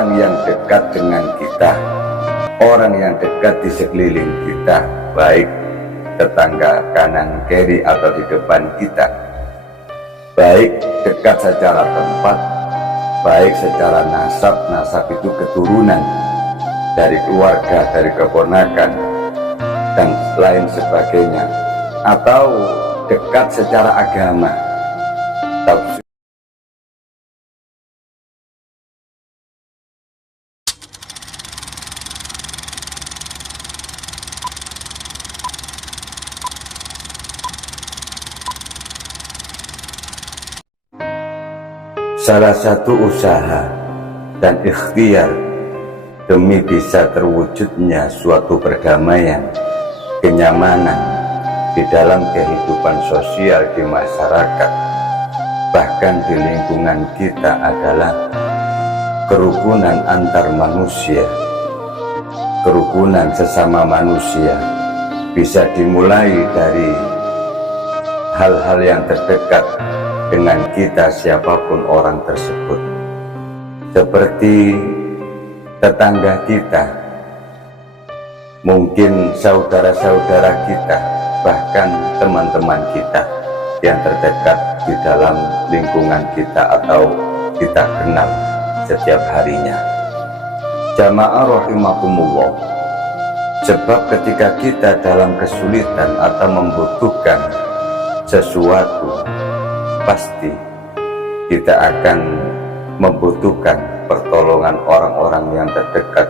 orang yang dekat dengan kita, orang yang dekat di sekeliling kita, baik tetangga kanan kiri atau di depan kita, baik dekat secara tempat, baik secara nasab itu keturunan dari keluarga, dari keponakan dan lain sebagainya, atau dekat secara agama. Salah satu usaha dan ikhtiar demi bisa terwujudnya suatu perdamaian, kenyamanan di dalam kehidupan sosial di masyarakat, bahkan di lingkungan kita adalah kerukunan antar manusia, kerukunan sesama manusia. Bisa dimulai dari hal-hal yang terdekat dengan kita, siapapun orang tersebut, seperti tetangga kita, mungkin saudara-saudara kita, bahkan teman-teman kita yang terdekat di dalam lingkungan kita atau kita kenal setiap harinya. Jamaah rahimakumullah, sebab ketika kita dalam kesulitan atau membutuhkan sesuatu, pasti kita akan membutuhkan pertolongan orang-orang yang terdekat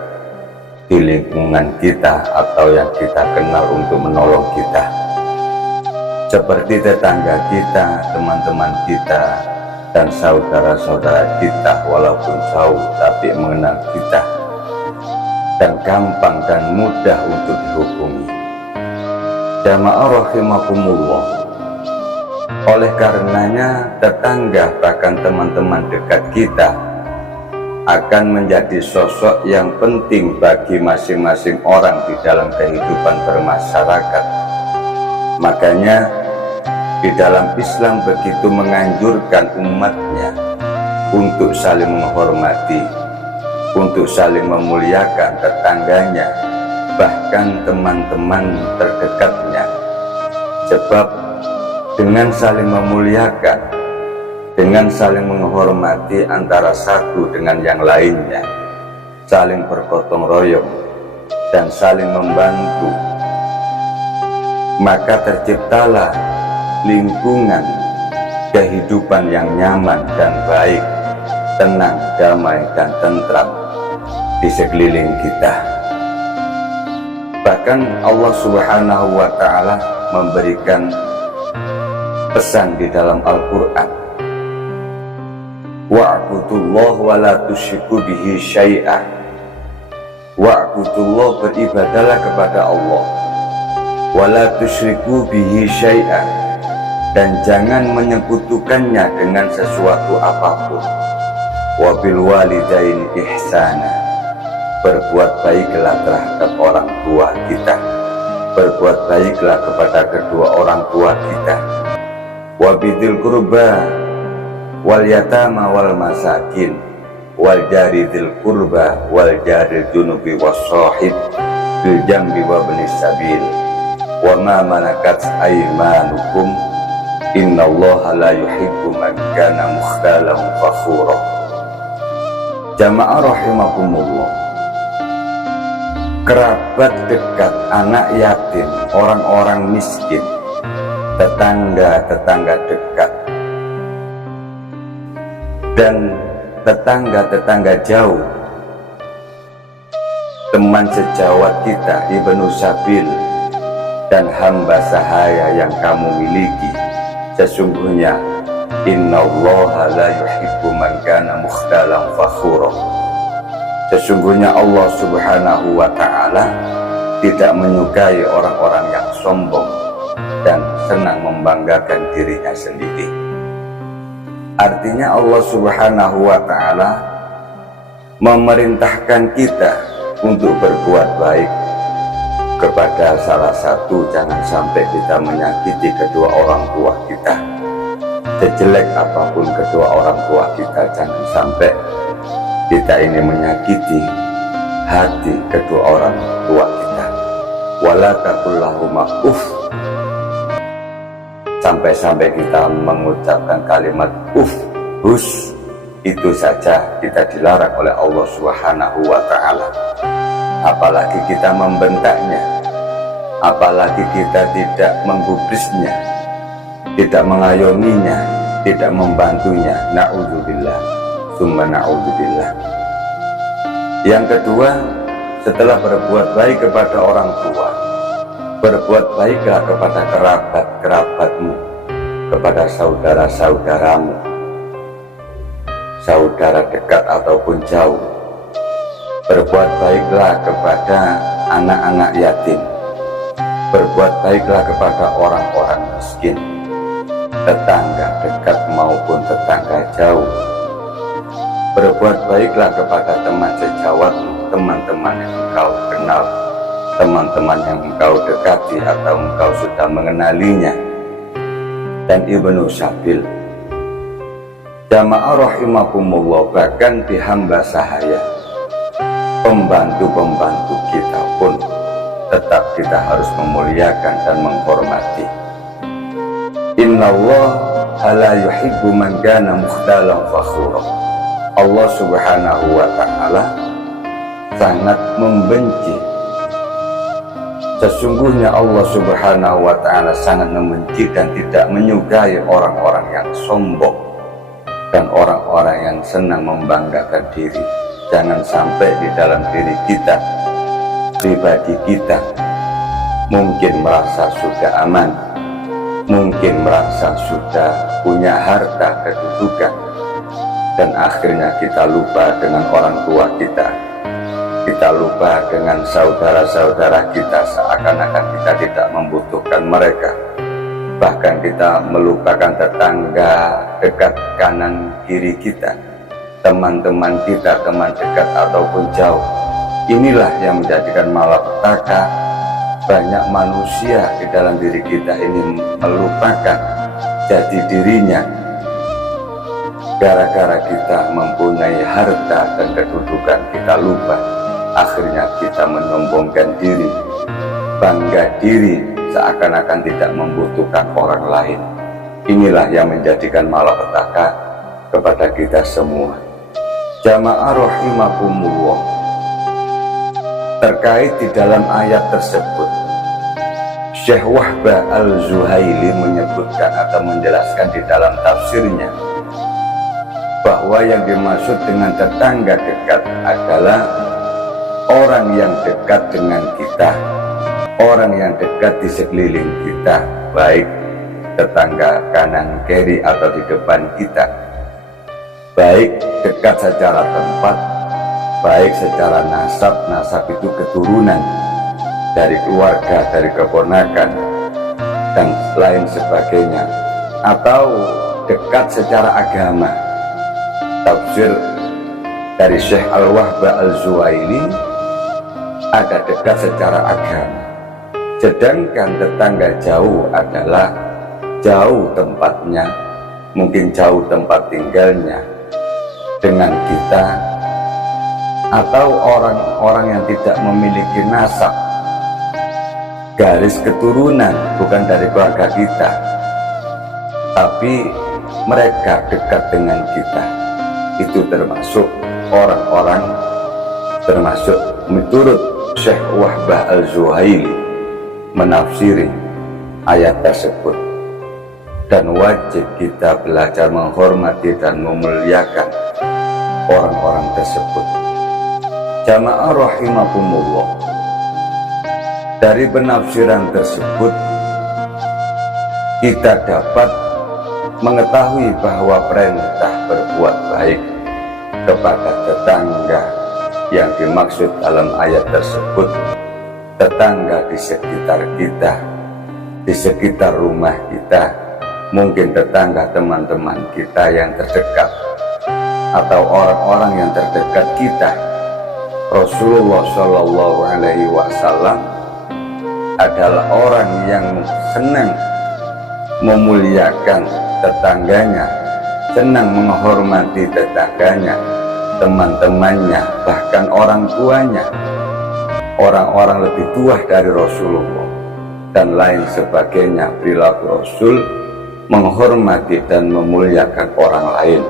di lingkungan kita atau yang kita kenal untuk menolong kita, seperti tetangga kita, teman-teman kita, dan saudara-saudara kita, walaupun jauh tapi mengenal kita dan gampang dan mudah untuk dihubungi. Jamaah rahimakumullah, oleh karenanya tetangga bahkan teman-teman dekat kita akan menjadi sosok yang penting bagi masing-masing orang di dalam kehidupan bermasyarakat. Makanya di dalam Islam begitu menganjurkan umatnya untuk saling menghormati, untuk saling memuliakan tetangganya, bahkan teman-teman terdekatnya. Sebab dengan saling memuliakan, dengan saling menghormati antara satu dengan yang lainnya, saling bergotong royong dan saling membantu, maka terciptalah lingkungan kehidupan yang nyaman dan baik, tenang, damai, dan tentram di sekeliling kita. Bahkan Allah Subhanahu wa Ta'ala memberikan pesan di dalam Al-Quran, wa'budullah wa la tusyriku bihi syai'ah. Wa'budullah, beribadalah kepada Allah, wa la tusyriku bihi syai'ah, dan jangan menyekutukannya dengan sesuatu apapun. Wa bil walidaini ihsana, berbuat baiklah terhadap orang tua kita, berbuat baiklah kepada kedua orang tua kita. Wa bidil qurba wal yatama wal masakin wal jari dil qurba wal jari junubi was sahib bil jambi wa ibnis sabil wa ma malakat aymanukum innallaha la yuhibbu man kana mukhtalan fakhura. Jamaah rahimakumullah, kerabat dekat, anak yatim, orang-orang miskin, tetangga-tetangga dekat, dan tetangga-tetangga jauh, teman sejawat kita, ibnu sabil, dan hamba sahaya yang kamu miliki, sesungguhnya innallaha la yuhibbu man kana mukhtalan fakhura. Sesungguhnya Allah Subhanahu wa Ta'ala tidak menyukai orang-orang yang sombong dan senang membanggakan dirinya sendiri. Artinya Allah Subhanahu wa Ta'ala memerintahkan kita untuk berbuat baik kepada salah satu, jangan sampai kita menyakiti kedua orang tua kita. Sejelek apapun kedua orang tua kita, jangan sampai kita ini menyakiti hati kedua orang tua kita. Wala taqul lahuma uff, sampai-sampai kita mengucapkan kalimat uff, hus, itu saja kita dilarang oleh Allah Subhanahu wa ta'ala. Apalagi kita membentaknya, apalagi kita tidak menggubrisnya, tidak mengayominya, tidak membantunya. Na'udzubillah, summa na'udzubillah. Yang kedua, setelah berbuat baik kepada orang tua, berbuat baiklah kepada kerabat-kerabatmu, kepada saudara-saudaramu, saudara dekat ataupun jauh. Berbuat baiklah kepada anak-anak yatim, berbuat baiklah kepada orang-orang miskin, tetangga dekat maupun tetangga jauh. Berbuat baiklah kepada teman sejawatmu, teman-teman yang engkau kenal, teman-teman yang engkau dekati atau engkau sudah mengenalinya. Dan Ibnu Sabil, jamaah rahimakumullah, bahkan di hamba sahaya, pembantu-pembantu kita pun tetap kita harus memuliakan dan menghormati. Innallaha la yuhibbu man kana mukhtalan fakhura. Allah Subhanahu wa ta'ala sangat membenci, sesungguhnya Allah Subhanahu wa ta'ala sangat membenci dan tidak menyukai orang-orang yang sombong dan orang-orang yang senang membanggakan diri. Jangan sampai di dalam diri kita, pribadi kita, mungkin merasa sudah aman, mungkin merasa sudah punya harta kedudukan, dan akhirnya kita lupa dengan orang tua kita, kita lupa dengan saudara-saudara kita, seakan-akan kita tidak membutuhkan mereka. Bahkan kita melupakan tetangga dekat kanan kiri kita, teman-teman kita, teman dekat ataupun jauh. Inilah yang menjadikan malapetaka banyak manusia di dalam diri kita ini melupakan jati dirinya, gara-gara kita mempunyai harta dan kedudukan. Kita lupa, akhirnya kita menyombongkan diri, bangga diri, seakan-akan tidak membutuhkan orang lain. Inilah yang menjadikan malapetaka kepada kita semua. Jamaah rahimakumullah, terkait di dalam ayat tersebut, Syekh Wahbah Al-Zuhaili menyebutkan atau menjelaskan di dalam tafsirnya bahwa yang dimaksud dengan tetangga dekat adalah orang yang dekat dengan kita, orang yang dekat di sekeliling kita, baik tetangga kanan kiri atau di depan kita, baik dekat secara tempat, baik secara nasab. Nasab itu keturunan dari keluarga, dari keponakan dan lain sebagainya, atau dekat secara agama. Tafsir dari Syekh Al-Wahbah Al-Zuhaili ada dekat secara agama, sedangkan tetangga jauh adalah jauh tempatnya, mungkin jauh tempat tinggalnya dengan kita, atau orang-orang yang tidak memiliki nasab, garis keturunan, bukan dari keluarga kita, tapi mereka dekat dengan kita. Itu termasuk orang-orang, termasuk menurut Syekh Wahbah Al-Zuhaili menafsiri ayat tersebut. Dan wajib kita belajar menghormati dan memuliakan orang-orang tersebut. Jamaah rahimakumullah, dari penafsiran tersebut kita dapat mengetahui bahwa perintah berbuat baik kepada tetangga yang dimaksud dalam ayat tersebut, tetangga di sekitar kita, di sekitar rumah kita, mungkin tetangga teman-teman kita yang terdekat, atau orang-orang yang terdekat kita. Rasulullah Shallallahu Alaihi Wasallam adalah orang yang senang memuliakan tetangganya, senang menghormati tetangganya, teman-temannya, bahkan orang tuanya, orang-orang lebih tua dari Rasulullah dan lain sebagainya. Perilaku Rasul menghormati dan memuliakan orang lain.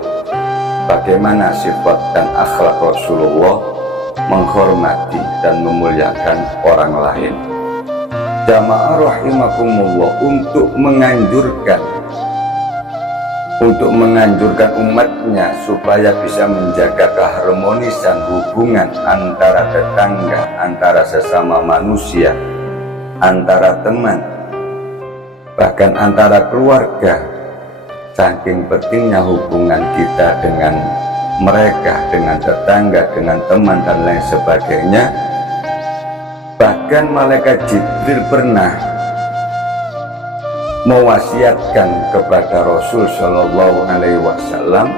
Bagaimana sifat dan akhlak Rasulullah menghormati dan memuliakan orang lain. Jamaah rahimakumullah, untuk menganjurkan umatnya supaya bisa menjaga keharmonisan hubungan antara tetangga, antara sesama manusia, antara teman, bahkan antara keluarga. Saking pentingnya hubungan kita dengan mereka, dengan tetangga, dengan teman dan lain sebagainya. Bahkan malaikat Jibril pernah mewasiatkan kepada Rasul Shallallahu Alaihi Wasallam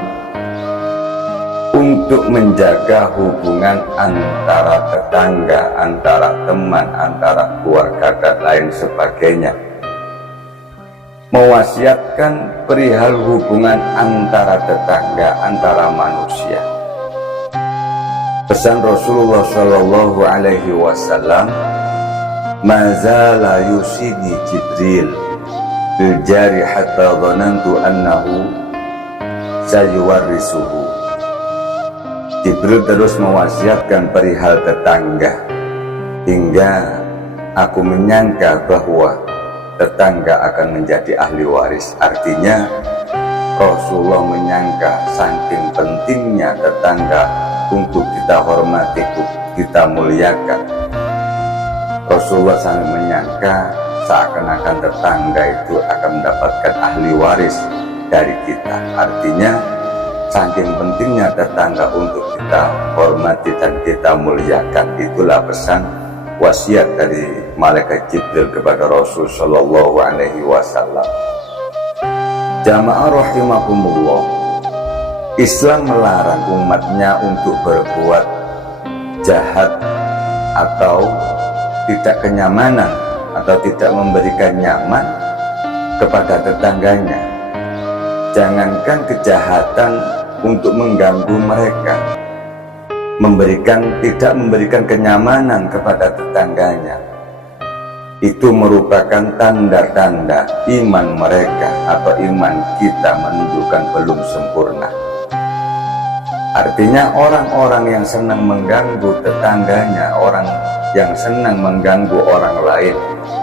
untuk menjaga hubungan antara tetangga, antara teman, antara keluarga dan lain sebagainya. Mewasiatkan perihal hubungan antara tetangga, antara manusia. Pesan Rasulullah Shallallahu Alaihi Wasallam, mazala yusini Jibril bil jari hatta dhanantu annahu sayuwarrisuhu. Jibril terus mewasiatkan perihal tetangga hingga aku menyangka bahwa tetangga akan menjadi ahli waris. Artinya Rasulullah menyangka saking pentingnya tetangga untuk kita hormati, kita muliakan. Rasulullah sangat menyangka seakan-akan tetangga itu akan mendapatkan ahli waris dari kita. Artinya saking pentingnya tetangga untuk kita hormati dan kita muliakan. Itulah pesan wasiat dari malaikat Jibril kepada Rasul Shallallahu Alaihi Wasallam. Jamaah rahimakumullah, Islam melarang umatnya untuk berbuat jahat atau tidak kenyamanan atau tidak memberikan nyaman kepada tetangganya. Jangankan kejahatan untuk mengganggu mereka, tidak memberikan kenyamanan kepada tetangganya, itu merupakan tanda-tanda iman mereka atau iman kita menunjukkan belum sempurna. Artinya orang-orang yang senang mengganggu tetangganya, orang yang senang mengganggu orang lain,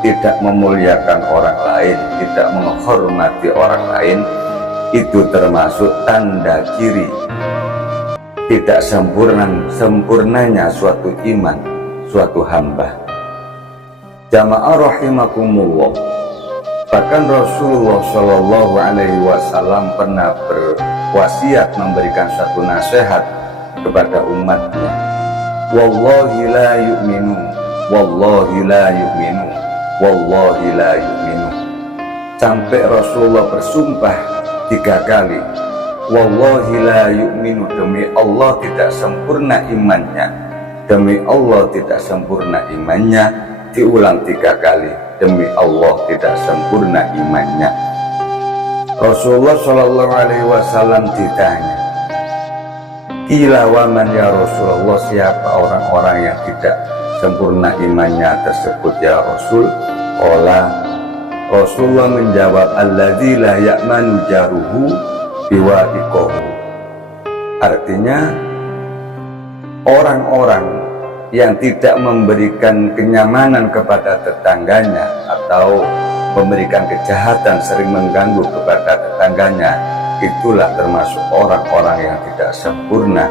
tidak memuliakan orang lain, tidak menghormati orang lain, itu termasuk tanda ciri tidak sempurnanya suatu iman, suatu hamba. Jamaah rahimakumullah, bahkan Rasulullah Shallallahu Alaihi Wasallam pernah berwasiat memberikan satu nasihat kepada umatnya. Wallahi la yu'minu, wallahi la yu'minu, wallahi la yu'minu. Sampai Rasulullah bersumpah 3 kali. Wallahi la yu'minu, demi Allah tidak sempurna imannya, demi Allah tidak sempurna imannya. Diulang 3 kali, demi Allah tidak sempurna imannya. Rasulullah Shallallahu Alaihi Wasallam ditanya, "Qila wa man ya Rasulullah, siapa orang-orang yang tidak sempurna imannya tersebut ya Rasul?" Rasulullah menjawab, "Alladzi la ya'manu jaruhu biwa'iqahu." Artinya orang-orang yang tidak memberikan kenyamanan kepada tetangganya atau memberikan kejahatan, sering mengganggu kepada tetangganya, itulah termasuk orang-orang yang tidak sempurna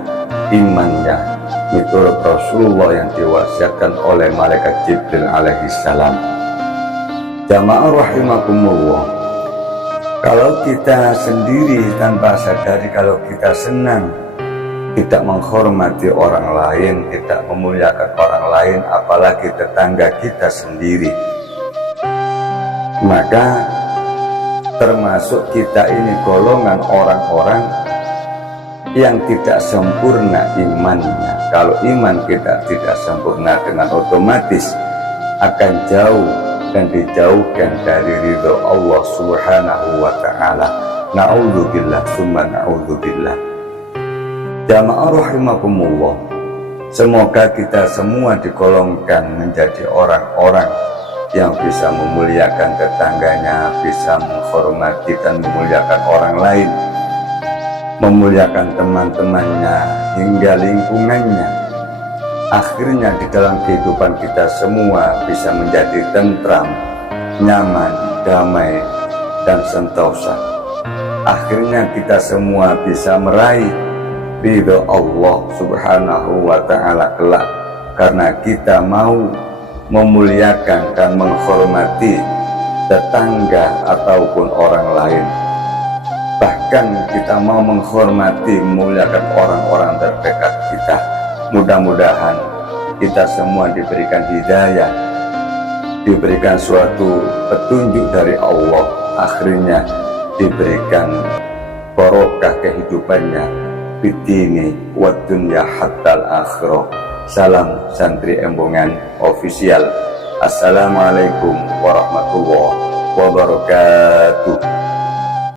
imannya. Menurut Rasulullah yang diwasiatkan oleh malaikat Jibril alaihi salam. Jamaah rahimakumullah, kalau kita sendiri tanpa sadari, kalau kita senang tidak menghormati orang lain, tidak memuliakan orang lain, apalagi tetangga kita sendiri, maka termasuk kita ini golongan orang-orang yang tidak sempurna imannya. Kalau iman kita tidak sempurna, dengan otomatis akan jauh dan dijauhkan dari ridho Allah Subhanahu wa ta'ala. Na'udzubillah summa na'udzubillah. Jamaah rahimakumullah, semoga kita semua digolongkan menjadi orang-orang yang bisa memuliakan tetangganya, bisa menghormati dan memuliakan orang lain, memuliakan teman-temannya hingga lingkungannya. Akhirnya di dalam kehidupan kita semua bisa menjadi tentram, nyaman, damai, dan sentosa. Akhirnya kita semua bisa meraih ridho Allah subhanahu wa ta'ala kelak, karena kita mau memuliakan dan menghormati tetangga ataupun orang lain. Bahkan kita mau menghormati, memuliakan orang-orang terdekat kita. Mudah-mudahan kita semua diberikan hidayah, diberikan suatu petunjuk dari Allah, akhirnya diberikan barokah kehidupannya fitini wa dunya hatta al-akhirah. Salam Santri Embongan Official. Assalamualaikum warahmatullahi wabarakatuh.